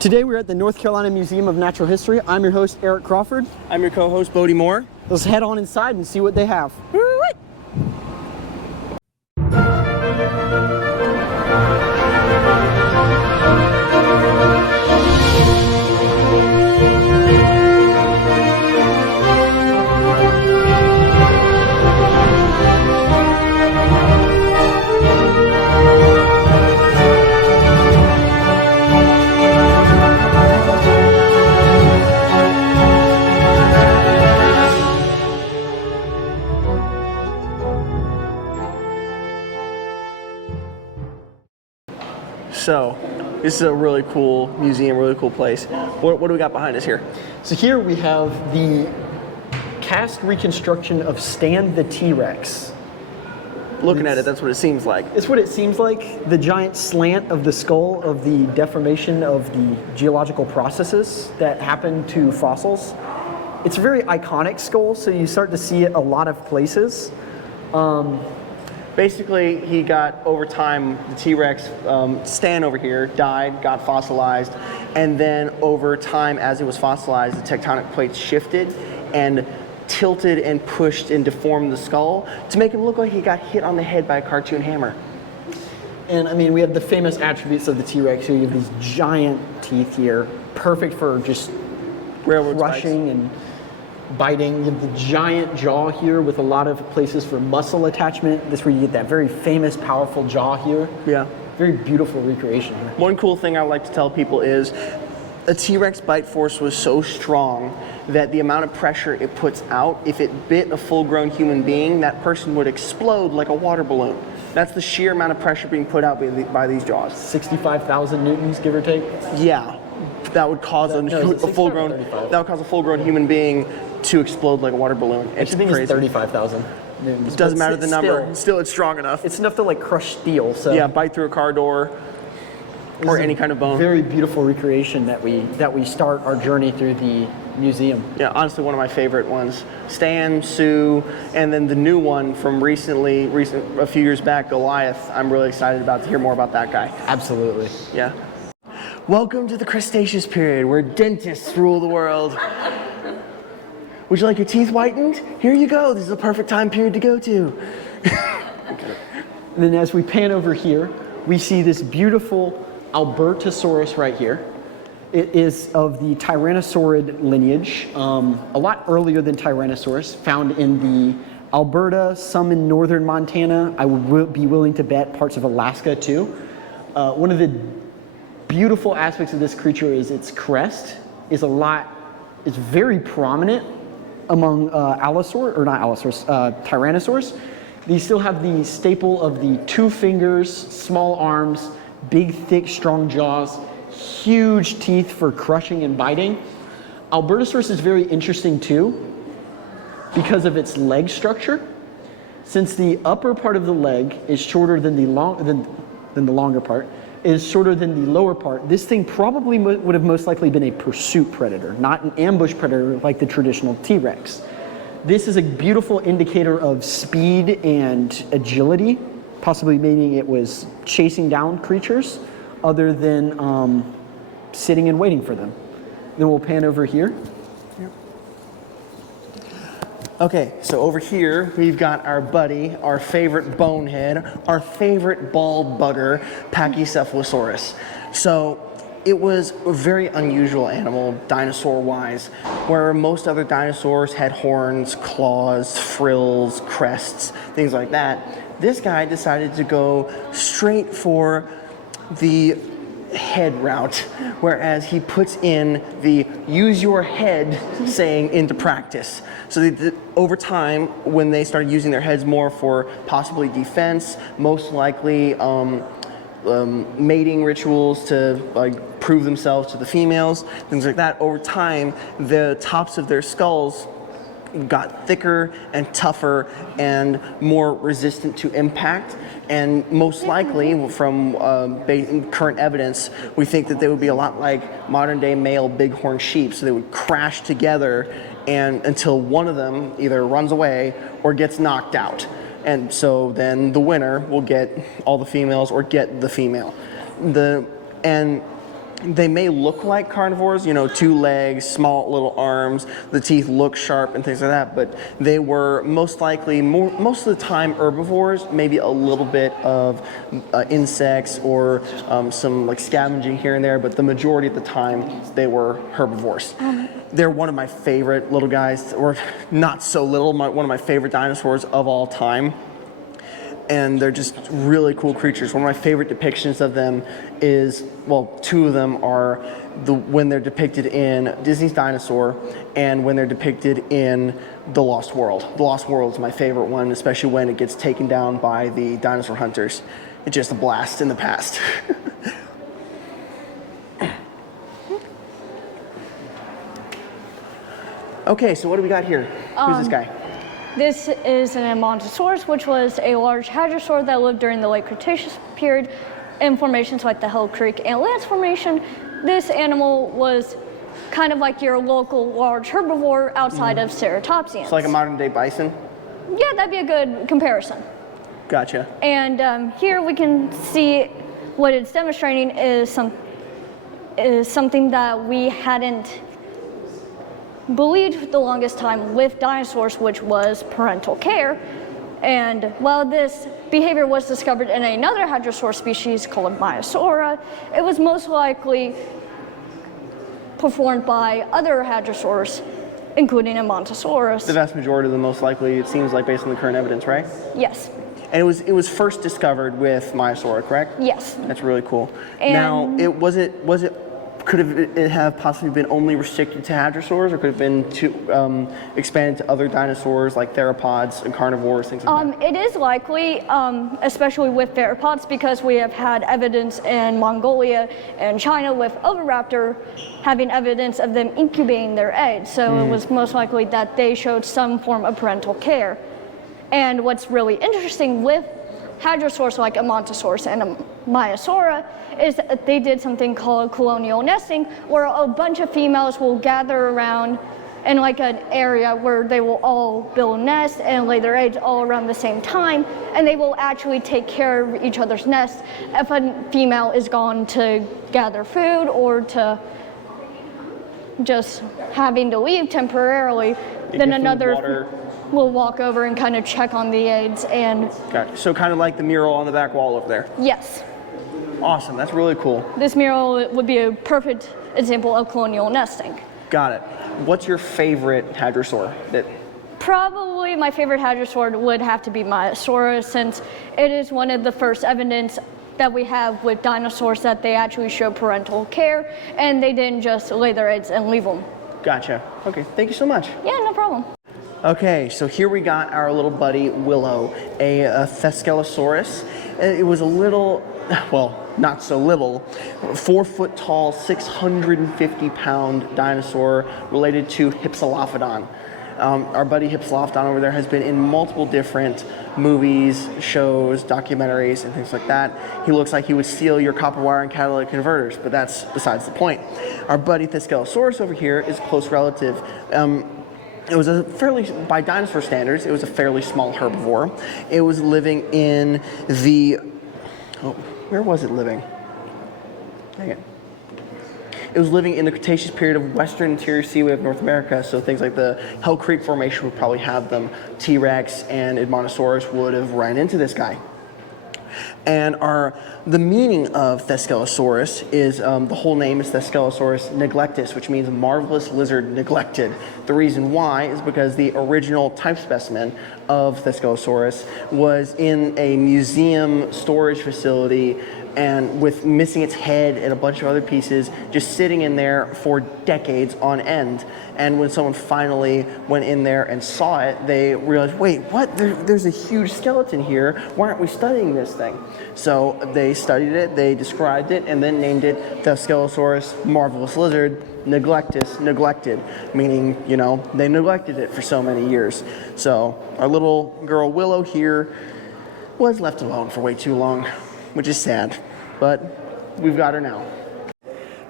Today we're at the North Carolina Museum of Natural History. I'm your host, Eric Crawford. I'm your co-host, Bodhi Moore. Let's head on inside and see what they have. So, this is a really cool museum, really cool place. What do we got behind us here? So here we have the cast reconstruction of Stan the T-Rex. Looking at it, that's what it seems like. It's what it seems like. The giant slant of the skull of the deformation of the geological processes that happen to fossils. It's a very iconic skull, so you start to see it a lot of places. Basically, he got, over time, the T-Rex, Stan over here, died, got fossilized, and then over time, as it was fossilized, the tectonic plates shifted and tilted and pushed and deformed the skull to make him look like he got hit on the head by a cartoon hammer. And I mean, we have the famous attributes of the T-Rex here. You have these giant teeth here, perfect for just Railroad crushing spikes. and biting. You have the giant jaw here with a lot of places for muscle attachment. This is where you get that very famous, powerful jaw here. Yeah. Very beautiful recreation here. One cool thing I like to tell people is a T-Rex bite force was so strong that the amount of pressure it puts out, if it bit a full-grown human being, that person would explode like a water balloon. That's the sheer amount of pressure being put out by these jaws. 65,000 newtons, give or take. Yeah, that would cause a full-grown human being to explode like a water balloon. It's I think crazy. it's 35,000 newtons. Doesn't matter the number. Still, it's strong enough. It's enough to like crush steel. So yeah, bite through a car door or any kind of bone. Very beautiful recreation that we start our journey through the museum. Yeah, honestly, one of my favorite ones. Stan, Sue, and then the new one from a few years back, Goliath. I'm really excited to hear more about that guy. Absolutely. Yeah. Welcome to the Cretaceous period, where dentists rule the world. Would you like your teeth whitened? Here you go. This is a perfect time period to go to. And then as we pan over here, we see this beautiful Albertosaurus right here. It is of the Tyrannosaurid lineage, a lot earlier than Tyrannosaurus, found in the Alberta, some in northern Montana. I would be willing to bet parts of Alaska too. One of the beautiful aspects of this creature is its crest is very prominent among Tyrannosaurs. These still have the staple of the 2 fingers, small arms, big, thick, strong jaws, huge teeth for crushing and biting. Albertosaurus is very interesting too because of its leg structure. Since the upper part of the leg is shorter than the longer part, is shorter than the lower part, this thing probably would have most likely been a pursuit predator, not an ambush predator like the traditional T-Rex. This is a beautiful indicator of speed and agility, possibly meaning it was chasing down creatures other than sitting and waiting for them. Then we'll pan over here. Okay, so over here, we've got our buddy, our favorite bonehead, our favorite bald bugger, Pachycephalosaurus. So it was a very unusual animal, dinosaur-wise, where most other dinosaurs had horns, claws, frills, crests, things like that. This guy decided to go straight for the head route, whereas he puts in the use your head saying into practice. So over time, when they started using their heads more for possibly defense, most likely mating rituals to prove themselves to the females, things like that, over time, the tops of their skulls got thicker and tougher and more resistant to impact. And most likely, from current evidence, we think that they would be a lot like modern day male bighorn sheep. So they would crash together and until one of them either runs away or gets knocked out. And so then the winner will get all the females or get the female. They may look like carnivores, you know, 2 legs, small little arms, the teeth look sharp and things like that, but they were most likely, most of the time, herbivores, maybe a little bit of insects or some like scavenging here and there, but the majority of the time they were herbivores. They're one of my favorite little guys, or not so little, one of my favorite dinosaurs of all time. And they're just really cool creatures. One of my favorite depictions of them is, well, 2 of them are when they're depicted in Disney's Dinosaur and when they're depicted in The Lost World. The Lost World is my favorite one, especially when it gets taken down by the dinosaur hunters. It's just a blast in the past. Okay, so what do we got here? Who's this guy? This is an Acrocanthosaurus, which was a large hadrosaur that lived during the late Cretaceous period in formations like the Hill Creek and Lance Formation. This animal was kind of like your local large herbivore outside of ceratopsians. It's like a modern day bison? Yeah, that'd be a good comparison. Gotcha. And here we can see what it's demonstrating is something that we hadn't believed for the longest time with dinosaurs, which was parental care. And while this behavior was discovered in another hadrosaur species called Maiasaura, it was most likely performed by other hadrosaurs, including Acrocanthosaurus. The vast majority of them, most likely, it seems like, based on the current evidence, right? Yes. And it was first discovered with Maiasaura, correct? Yes. That's really cool. And Now, could it have possibly been only restricted to hadrosaurs, or could it have been expanded to other dinosaurs like theropods and carnivores, things like that? It is likely, especially with theropods, because we have had evidence in Mongolia and China with Oviraptor having evidence of them incubating their eggs. So it was most likely that they showed some form of parental care. And what's really interesting with hadrosaurs like Acrocanthosaurus and Maiasaura is that they did something called colonial nesting, where a bunch of females will gather around in like an area where they will all build nests and lay their eggs all around the same time, and they will actually take care of each other's nests. If a female is gone to gather food or to just having to leave temporarily, then another will walk over and kind of check on the eggs. And Gotcha. So kind of like the mural on the back wall over there. yes, Awesome. That's really cool. this mural would be a perfect example of colonial nesting. Got it. What's your favorite hadrosaur? Probably my favorite hadrosaur would have to be Maiasaurus, since it is one of the first evidence that we have with dinosaurs that they actually show parental care and they didn't just lay their eggs and leave them. Gotcha. Okay. Thank you so much. Yeah, no problem. Okay, so here we got our little buddy Willow, a Thescelosaurus. It was a little, well, not so little, 4 foot tall, 650 pound dinosaur related to Hypsilophodon. Our buddy Hypsilophodon over there has been in multiple different movies, shows, documentaries, and things like that. He looks like he would steal your copper wire and catalytic converters, but that's besides the point. Our buddy Thescelosaurus over here is a close relative. It was by dinosaur standards, it was a fairly small herbivore. It was living in where was it living? Dang it. It was living in the Cretaceous period of western interior seaway of North America, so things like the Hell Creek Formation would probably have them. T-Rex and Edmontosaurus would have run into this guy. And the meaning of Thescelosaurus is, the whole name is Thescelosaurus neglectus, which means marvelous lizard neglected. The reason why is because the original type specimen of Thescelosaurus was in a museum storage facility, and with missing its head and a bunch of other pieces, just sitting in there for decades on end. And when someone finally went in there and saw it, they realized, wait, what? There's a huge skeleton here. Why aren't we studying this thing? So they studied it, they described it, and then named it Thescelosaurus marvelous lizard neglectus, neglected, meaning, they neglected it for so many years. So our little girl Willow here was left alone for way too long, which is sad, but we've got her now.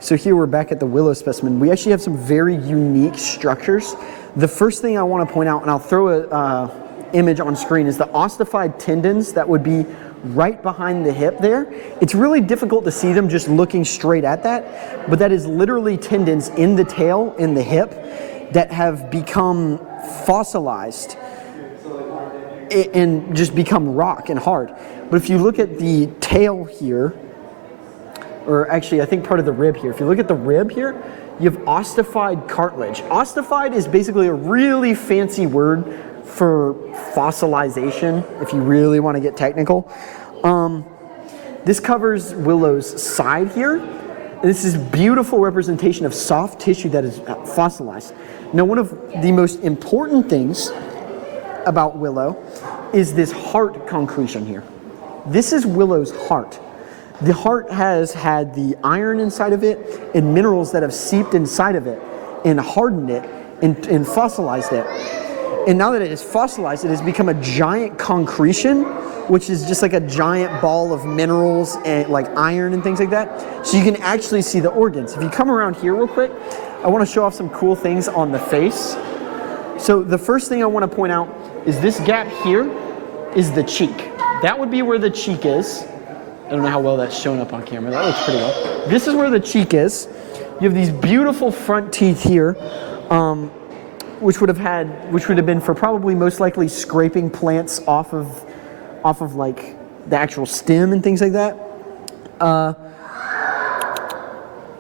So here we're back at the Willow specimen. We actually have some very unique structures. The first thing I want to point out, and I'll throw an image on screen, is the ossified tendons that would be right behind the hip there. It's really difficult to see them just looking straight at that, but that is literally tendons in the tail, in the hip, that have become fossilized and just become rock and hard. But if you look at the tail here, or actually I think part of the rib here, if you look at the rib here, you have ossified cartilage. Ossified is basically a really fancy word for fossilization, if you really want to get technical. This covers Willow's side here. This is a beautiful representation of soft tissue that is fossilized. Now, one of the most important things about Willow is this heart concretion here. This is Willow's heart. The heart has had the iron inside of it and minerals that have seeped inside of it and hardened it and fossilized it. And now that it is fossilized, it has become a giant concretion, which is just like a giant ball of minerals and like iron and things like that. So you can actually see the organs. If you come around here real quick, I want to show off some cool things on the face. So the first thing I want to point out is this gap here is the cheek. That would be where the cheek is. I don't know how well that's shown up on camera. That looks pretty well. This is where the cheek is. You have these beautiful front teeth here, which would have been for probably most likely scraping plants off of like the actual stem and things like that.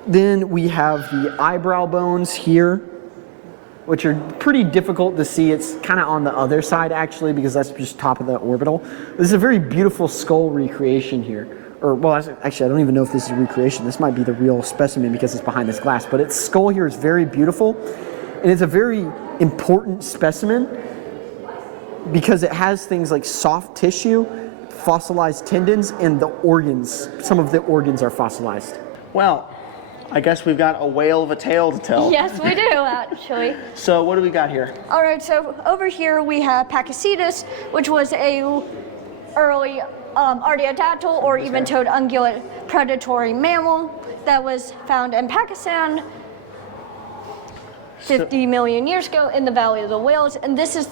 Then we have the eyebrow bones here, which are pretty difficult to see. It's kind of on the other side actually, because that's just top of the orbital. This is a very beautiful skull recreation here. Or, well, actually, I don't even know if this is a recreation. This might be the real specimen because it's behind this glass. But its skull here is very beautiful. And it's a very important specimen because it has things like soft tissue, fossilized tendons, and the organs. Some of the organs are fossilized. Well, I guess we've got a whale of a tale to tell. Yes, we do, actually. So what do we got here? All right, so over here we have Pachycetus, which was a early artiodactyl or even-toed ungulate predatory mammal that was found in Pakistan 50 million years ago in the Valley of the Whales, and this is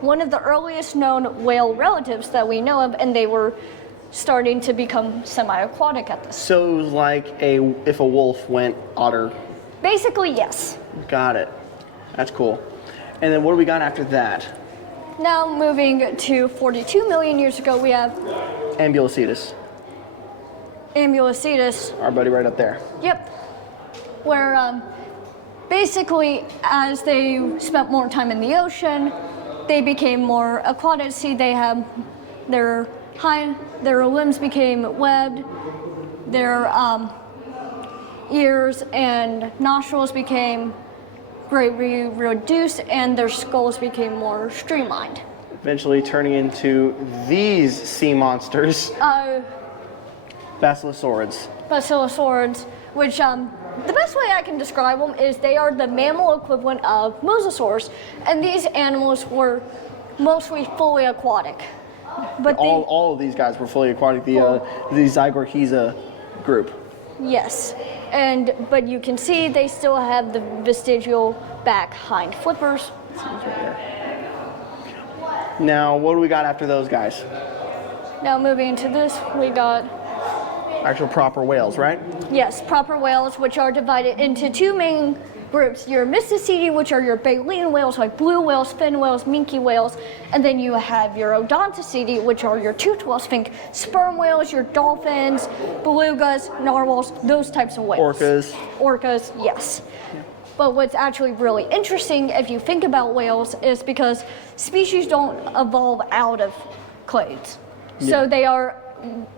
one of the earliest known whale relatives that we know of, and they were starting to become semi-aquatic at this. So it was like if a wolf went otter. Basically, yes. Got it. That's cool. And then what do we got after that? Now moving to 42 million years ago, we have Ambulocetus. Ambulocetus. Our buddy right up there. Yep. Where basically, as they spent more time in the ocean, they became more aquatic. See, they have their limbs became webbed, their ears and nostrils became greatly reduced, and their skulls became more streamlined. Eventually turning into these sea monsters. Basilosaurids. Basilosaurids, which the best way I can describe them is they are the mammal equivalent of mosasaurs, and these animals were mostly fully aquatic. But all of these guys were fully aquatic. The Zygorhiza group. Yes, but you can see they still have the vestigial back hind flippers. Now, what do we got after those guys? Now moving into this, we got actual proper whales, right? Yes, proper whales, which are divided into two main groups. Your Mysticeti, which are your baleen whales, like blue whales, fin whales, minke whales, and then you have your Odontoceti, which are your toothed whales. Think sperm whales, your dolphins, belugas, narwhals, those types of whales. Orcas, yes. Yeah. But what's actually really interesting, if you think about whales, is because species don't evolve out of clades. Yeah. So they are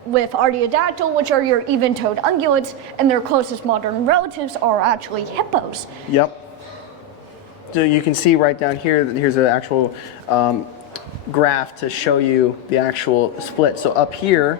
with Artiodactyl, which are your even-toed ungulates, and their closest modern relatives are actually hippos. Yep. So you can see right down here that here's an actual graph to show you the actual split. So up here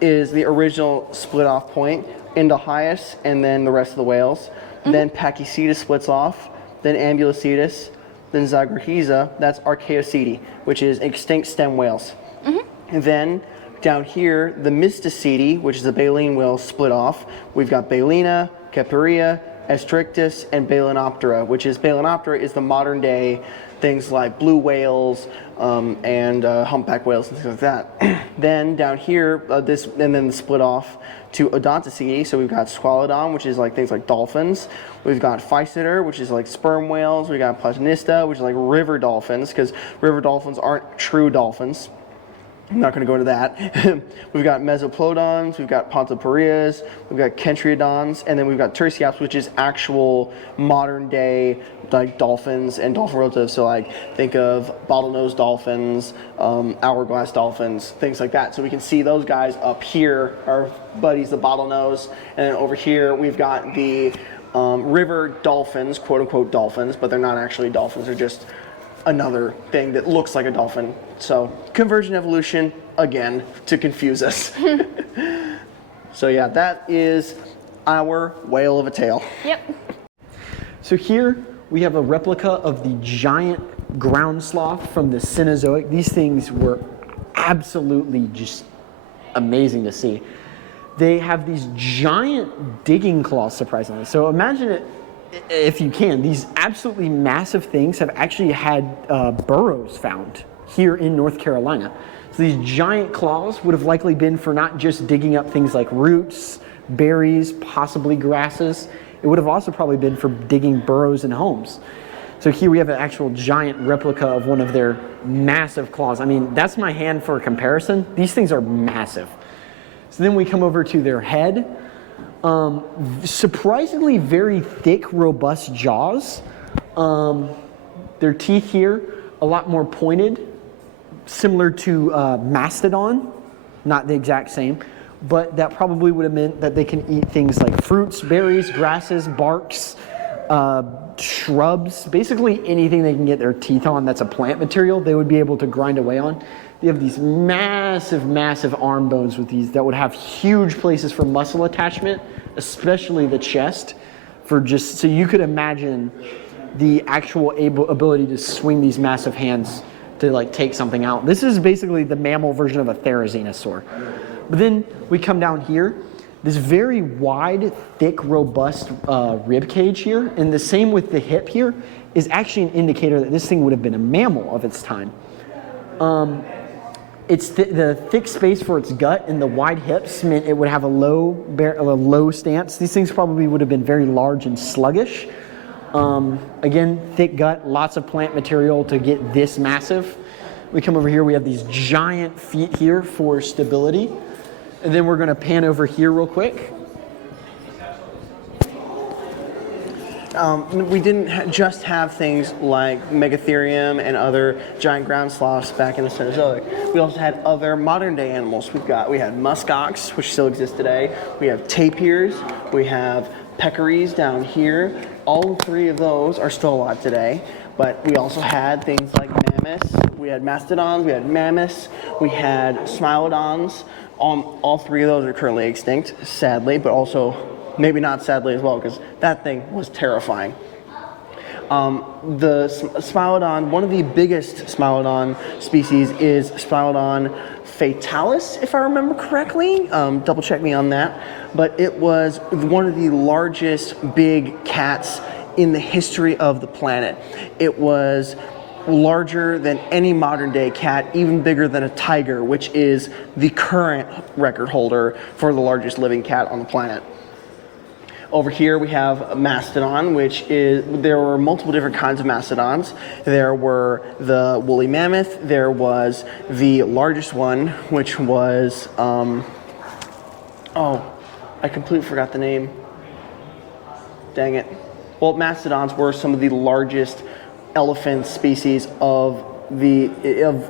is the original split-off point, Indohyus, and then the rest of the whales. Mm-hmm. Then Pachycetus splits off, then Ambulocetus, then Zygorhiza, that's Archaeoceti, which is extinct stem whales. Mm-hmm. And then down here, the Mysticeti, which is a baleen whale, split off. We've got Balena, Caperea, Astrictus, and Balaenoptera, which is Balaenoptera is the modern day things like blue whales and humpback whales and things like that. Then down here, and then split off to Odontoceti. So we've got Squalodon, which is like things like dolphins. We've got Physeter, which is like sperm whales. We got Platanista, which is like river dolphins, because river dolphins aren't true dolphins. I'm not going to go into that. We've got Mesoplodons, we've got Pontoporeas, we've got Kentriodons, and then we've got Tursiops, which is actual modern day like dolphins and dolphin relatives. So like think of bottlenose dolphins, hourglass dolphins, things like that. So we can see those guys up here, our buddies, the bottlenose, and then over here we've got the river dolphins, quote unquote dolphins, but they're not actually dolphins. They're just another thing that looks like a dolphin. So convergent evolution again to confuse us. So yeah, that is our whale of a tail. Yep. So here we have a replica of the giant ground sloth from the Cenozoic. These things were absolutely just amazing to see. They have these giant digging claws, surprisingly. So imagine it, if you can, these absolutely massive things have actually had burrows found here in North Carolina. So these giant claws would have likely been for not just digging up things like roots, berries, possibly grasses. It would have also probably been for digging burrows in homes. So here we have an actual giant replica of one of their massive claws. I mean, that's my hand for a comparison. These things are massive. So then we come over to their head. Surprisingly very thick, robust jaws. Their teeth here, a lot more pointed, similar to mastodon, not the exact same, but that probably would have meant that they can eat things like fruits, berries, grasses, barks, shrubs, basically anything they can get their teeth on that's a plant material, they would be able to grind away on. They have these massive, massive arm bones with these that would have huge places for muscle attachment, especially the chest, for just, so you could imagine the actual ability to swing these massive hands to like take something out. This is basically the mammal version of a therizinosaur. But then we come down here, this very wide, thick, robust rib cage here, and the same with the hip here, is actually an indicator that this thing would have been a mammal of its time. It's the thick space for its gut and the wide hips meant it would have a low stance. These things probably would have been very large and sluggish. Again, thick gut, lots of plant material to get this massive. We come over here, we have these giant feet here for stability. And then we're going to pan over here real quick. We didn't just have things like Megatherium and other giant ground sloths back in the Cenozoic. We also had other modern day animals. We had muskox, which still exists today. We have tapirs. We have peccaries down here. All three of those are still alive today. But we also had things like mammoths. We had mastodons. We had mammoths. We had smilodons. All three of those are currently extinct, sadly, but also maybe not sadly as well, because that thing was terrifying. The Smilodon, one of the biggest Smilodon species is Smilodon fatalis, if I remember correctly. Double check me on that. But it was one of the largest big cats in the history of the planet. It was larger than any modern day cat, even bigger than a tiger, which is the current record holder for the largest living cat on the planet. Over here we have mastodon, there were multiple different kinds of mastodons. There were the woolly mammoth, there was the largest one, which was, I completely forgot the name. Dang it. Well, mastodons were some of the largest elephant species of the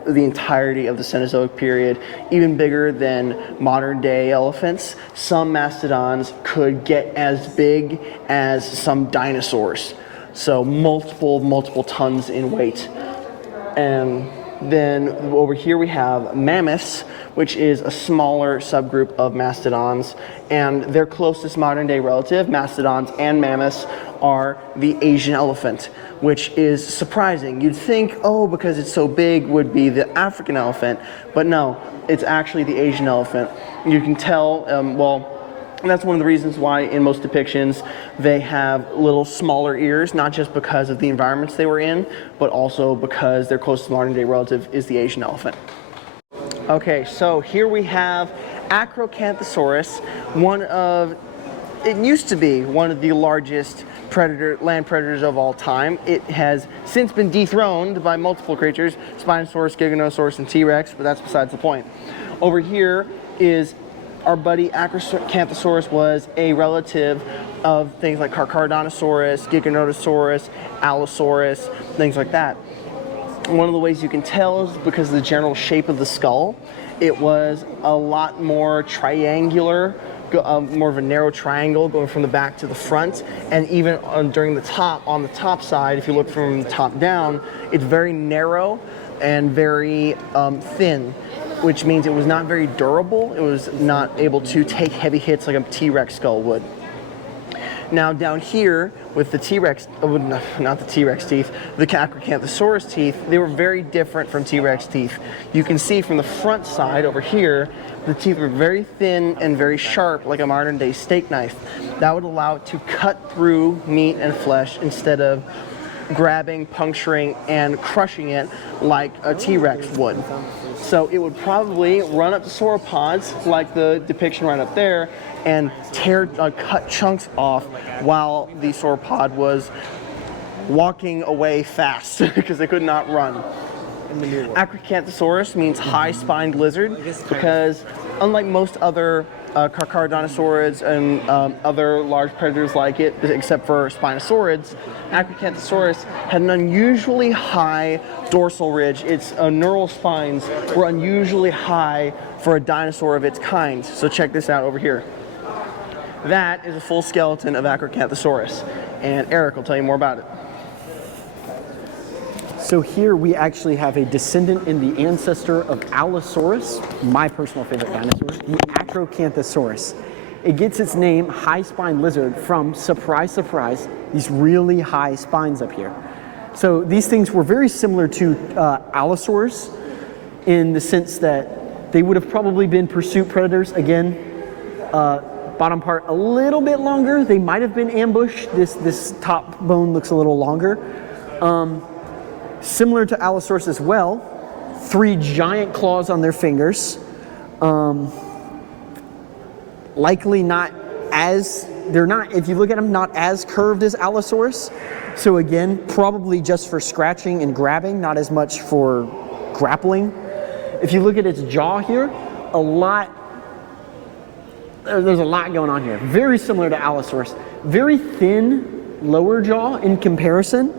entirety of the Cenozoic period, even bigger than modern day elephants. Some mastodons could get as big as some dinosaurs, so multiple tons in weight. And then over here we have mammoths, which is a smaller subgroup of mastodons, and their closest modern day relative, mastodons and mammoths, are the Asian elephant, which is surprising. You'd think, because it's so big would be the African elephant, but no, it's actually the Asian elephant. You can tell, And that's one of the reasons why in most depictions they have little smaller ears, not just because of the environments they were in, but also because their closest modern day relative is the Asian elephant. Okay, so here we have Acrocanthosaurus, it used to be one of the largest land predators of all time. It has since been dethroned by multiple creatures, Spinosaurus, Giganotosaurus, and T-Rex, but that's besides the point. Over here is our buddy Acrocanthosaurus, was a relative of things like Carcharodontosaurus, Giganotosaurus, Allosaurus, things like that. One of the ways you can tell is because of the general shape of the skull. It was a lot more triangular, more of a narrow triangle going from the back to the front, and even on the top side, if you look from the top down, it's very narrow and very thin, which means it was not very durable. It was not able to take heavy hits like a T-Rex skull would. Now down here with the T-Rex, not the T-Rex teeth, the Acrocanthosaurus teeth, they were very different from T-Rex teeth. You can see from the front side over here, the teeth were very thin and very sharp, like a modern day steak knife. That would allow it to cut through meat and flesh instead of grabbing, puncturing, and crushing it like a T-Rex would. So it would probably run up the sauropods, like the depiction right up there, and cut chunks off while the sauropod was walking away fast because they could not run. Acrocanthosaurus means high-spined lizard because, unlike most other Carcharodontosaurids and other large predators like it, except for Spinosaurids, Acrocanthosaurus had an unusually high dorsal ridge. Its neural spines were unusually high for a dinosaur of its kind. So check this out over here. That is a full skeleton of Acrocanthosaurus, and Eric will tell you more about it. So here we actually have a descendant in the ancestor of Allosaurus, my personal favorite dinosaur, the Acrocanthosaurus. It gets its name, high-spined lizard, from, surprise, surprise, these really high spines up here. So these things were very similar to Allosaurus in the sense that they would have probably been pursuit predators. Again, bottom part a little bit longer. They might have been ambushed. This top bone looks a little longer. Similar to Allosaurus as well, 3 giant claws on their fingers. Likely not as, if you look at them, not as curved as Allosaurus. So again, probably just for scratching and grabbing, not as much for grappling. If you look at its jaw here, there's a lot going on here. Very similar to Allosaurus. Very thin lower jaw in comparison.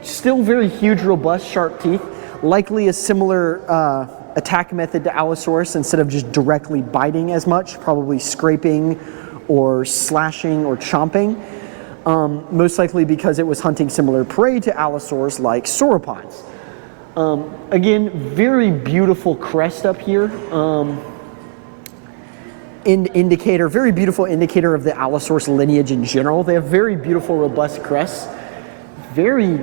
Still very huge, robust, sharp teeth. Likely a similar attack method to Allosaurus. Instead of just directly biting as much, probably scraping or slashing or chomping. Most likely because it was hunting similar prey to Allosaurus like sauropods. Again, very beautiful crest up here. Very beautiful indicator of the Allosaurus lineage in general. They have very beautiful, robust crests. Very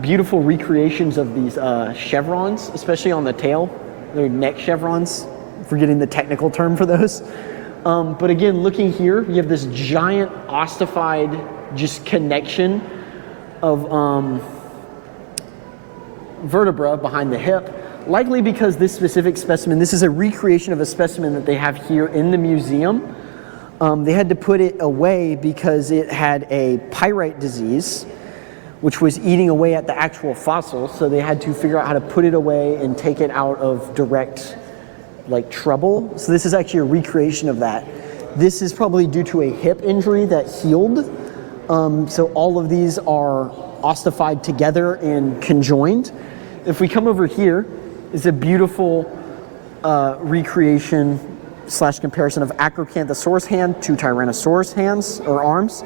beautiful recreations of these chevrons, especially on the tail. They're neck chevrons, forgetting the technical term for those. But again, looking here, you have this giant ossified just connection of vertebra behind the hip. Likely because this specific specimen, this is a recreation of a specimen that they have here in the museum. They had to put it away because it had a pyrite disease, which was eating away at the actual fossil. So they had to figure out how to put it away and take it out of direct trouble. So this is actually a recreation of that. This is probably due to a hip injury that healed. So all of these are ossified together and conjoined. If we come over here, is a beautiful recreation / comparison of Acrocanthosaurus hand to Tyrannosaurus hands or arms.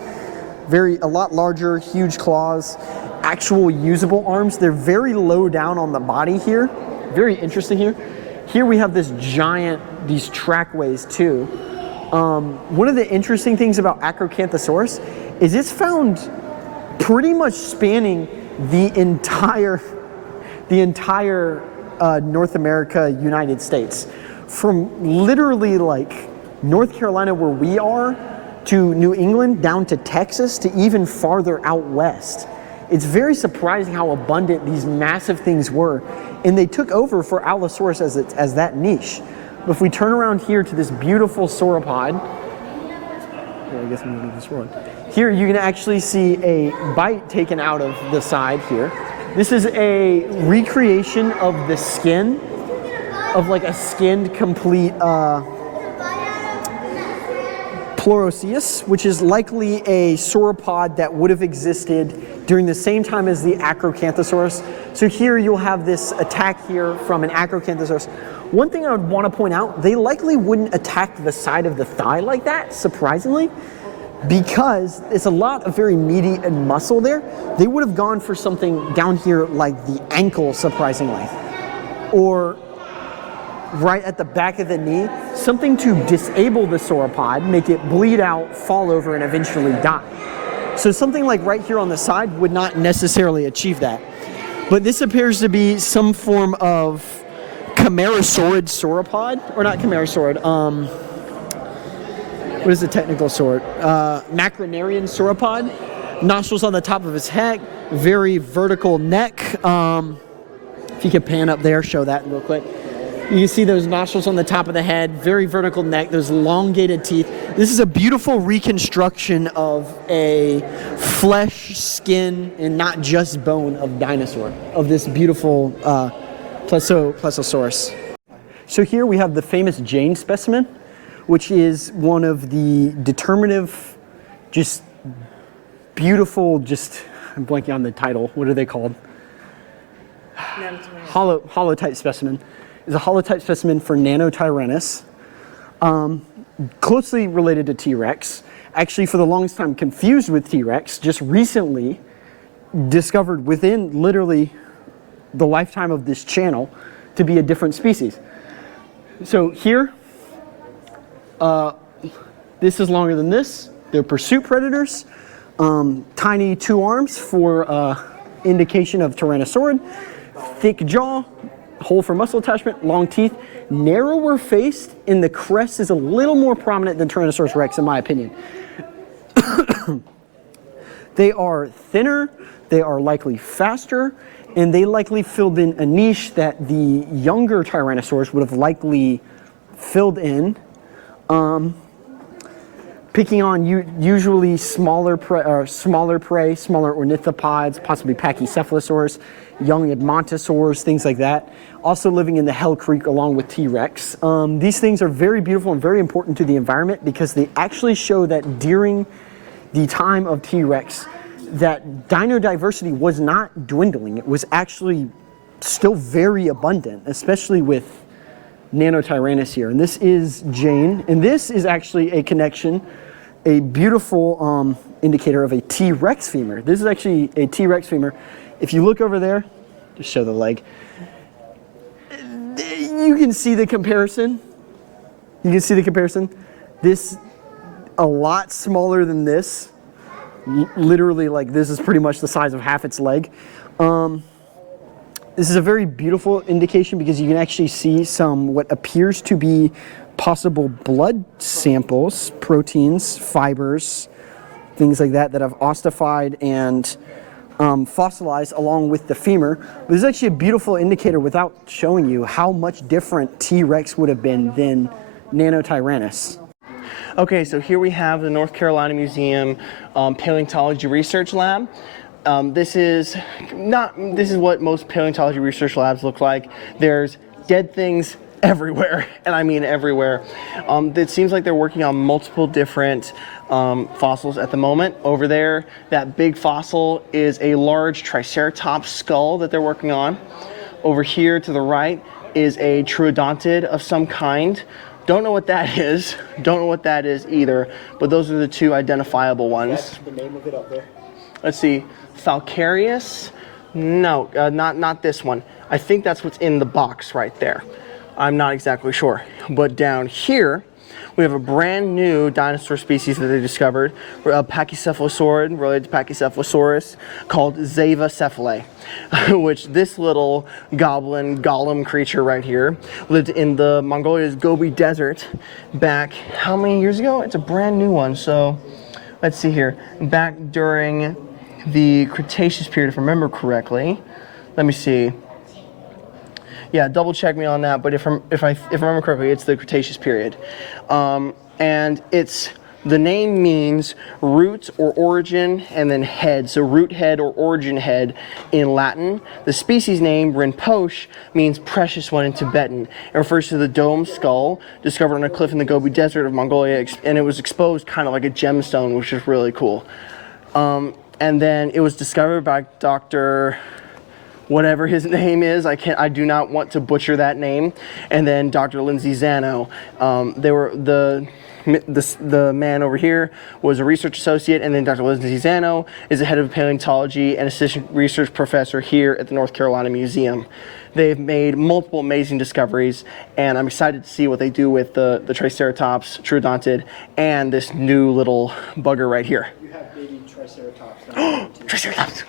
A lot larger, huge claws, actual usable arms. They're very low down on the body here. Very interesting here. Here we have these trackways too. One of the interesting things about Acrocanthosaurus is it's found pretty much spanning the entire North America, United States. From literally North Carolina, where we are, to New England, down to Texas, to even farther out west. It's very surprising how abundant these massive things were, and they took over for Allosaurus as that niche. But if we turn around here to this beautiful sauropod, I guess I'm going to this one. Here you can actually see a bite taken out of the side here. This is a recreation of the skin of like a skinned complete Pleurocoeus, which is likely a sauropod that would have existed during the same time as the Acrocanthosaurus. So here you'll have this attack here from an Acrocanthosaurus. One thing I would want to point out, they likely wouldn't attack the side of the thigh like that, surprisingly, because it's a lot of very meaty and muscle there. They would have gone for something down here like the ankle, surprisingly, or right at the back of the knee, something to disable the sauropod, make it bleed out, fall over, and eventually die. So something like right here on the side would not necessarily achieve that. But this appears to be some form of chimerosaurid sauropod, or not chimerosaurid, what is the technical sort? Macronarian sauropod. Nostrils on the top of his head, very vertical neck. If you could pan up there, show that real quick. You can see those nostrils on the top of the head, very vertical neck, those elongated teeth. This is a beautiful reconstruction of a flesh, skin, and not just bone of dinosaur, of this beautiful Plesiosaurus. So here we have the famous Jane specimen, which is one of the determinative, just beautiful, I'm blanking on the title. What are they called? Holotype specimen. Is a holotype specimen for Nanotyrannus, closely related to T-Rex. Actually, for the longest time confused with T-Rex, just recently discovered within literally the lifetime of this channel to be a different species. So here, this is longer than this. They're pursuit predators. Tiny 2 arms for indication of Tyrannosaurid. Thick jaw, hole for muscle attachment, long teeth, narrower faced, and the crest is a little more prominent than Tyrannosaurus rex in my opinion. They are thinner, they are likely faster, and they likely filled in a niche that the younger Tyrannosaurs would have likely filled in, picking on usually smaller prey, smaller ornithopods, possibly Pachycephalosaurs, young Edmontosaurs, things like that. Also living in the Hell Creek along with T-Rex. These things are very beautiful and very important to the environment because they actually show that during the time of T-Rex, that dino diversity was not dwindling. It was actually still very abundant, especially with Nanotyrannus here. And this is Jane, and this is actually a connection, a beautiful indicator of a T-Rex femur. This is actually a T-Rex femur. If you look over there, just show the leg, you can see the comparison. You can see the comparison. This, a lot smaller than this. Literally, like, this is pretty much the size of half its leg. This is a very beautiful indication because you can actually see some what appears to be possible blood samples, proteins, fibers, things like that have ossified and fossilized along with the femur. But this is actually a beautiful indicator without showing you how much different T-Rex would have been than Nanotyrannus. Okay, so here we have the North Carolina Museum Paleontology Research Lab. This is what most paleontology research labs look like. There's dead things everywhere, and I mean everywhere. It seems like they're working on multiple different fossils at the moment. Over there, that big fossil is a large Triceratops skull that they're working on. Over here to the right is a troodontid of some kind. Don't know what that is. Don't know what that is either, but those are the two identifiable ones. That's the name of it up there. Let's see, Falcarius? No, not this one. I think that's what's in the box right there. I'm not exactly sure. But down here, we have a brand new dinosaur species that they discovered, a pachycephalosaurid related to Pachycephalosaurus, called Zavacephalae, which this little golem creature right here lived in the Mongolia's Gobi Desert back how many years ago? It's a brand new one. So let's see here. Back during the Cretaceous period, if I remember correctly. Let me see. Yeah, double check me on that. But if I remember correctly, it's the Cretaceous period, and the name means root or origin, and then head. So root head or origin head in Latin. The species name Rinpoche means precious one in Tibetan. It refers to the dome skull discovered on a cliff in the Gobi Desert of Mongolia, and it was exposed kind of like a gemstone, which is really cool. And then it was discovered by Dr. whatever his name is. I do not want to butcher that name. And then Dr. Lindsay Zano. The man over here was a research associate, and then Dr. Lindsay Zano is the head of paleontology and assistant research professor here at the North Carolina Museum. They've made multiple amazing discoveries, and I'm excited to see what they do with the Triceratops, troodontid, and this new little bugger right here. You have baby Triceratops. Triceratops!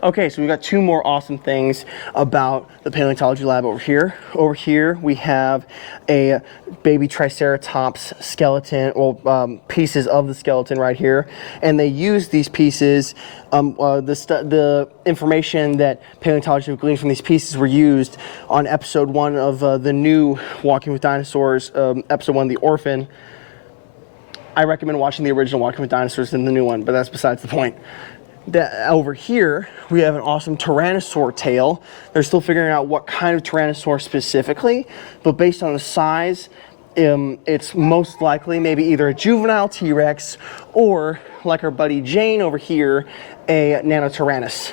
Okay, so we've got two more awesome things about the paleontology lab over here. Over here, we have a baby Triceratops skeleton, well, pieces of the skeleton right here. And they use these pieces, the information that paleontologists have gleaned from these pieces were used on episode 1 of the new Walking with Dinosaurs, episode 1, The Orphan. I recommend watching the original Walking with Dinosaurs than the new one, but that's besides the point. Over here, we have an awesome tyrannosaur tail. They're still figuring out what kind of tyrannosaur specifically, but based on the size, it's most likely maybe either a juvenile T-Rex or, like our buddy Jane over here, a Nanotyrannus.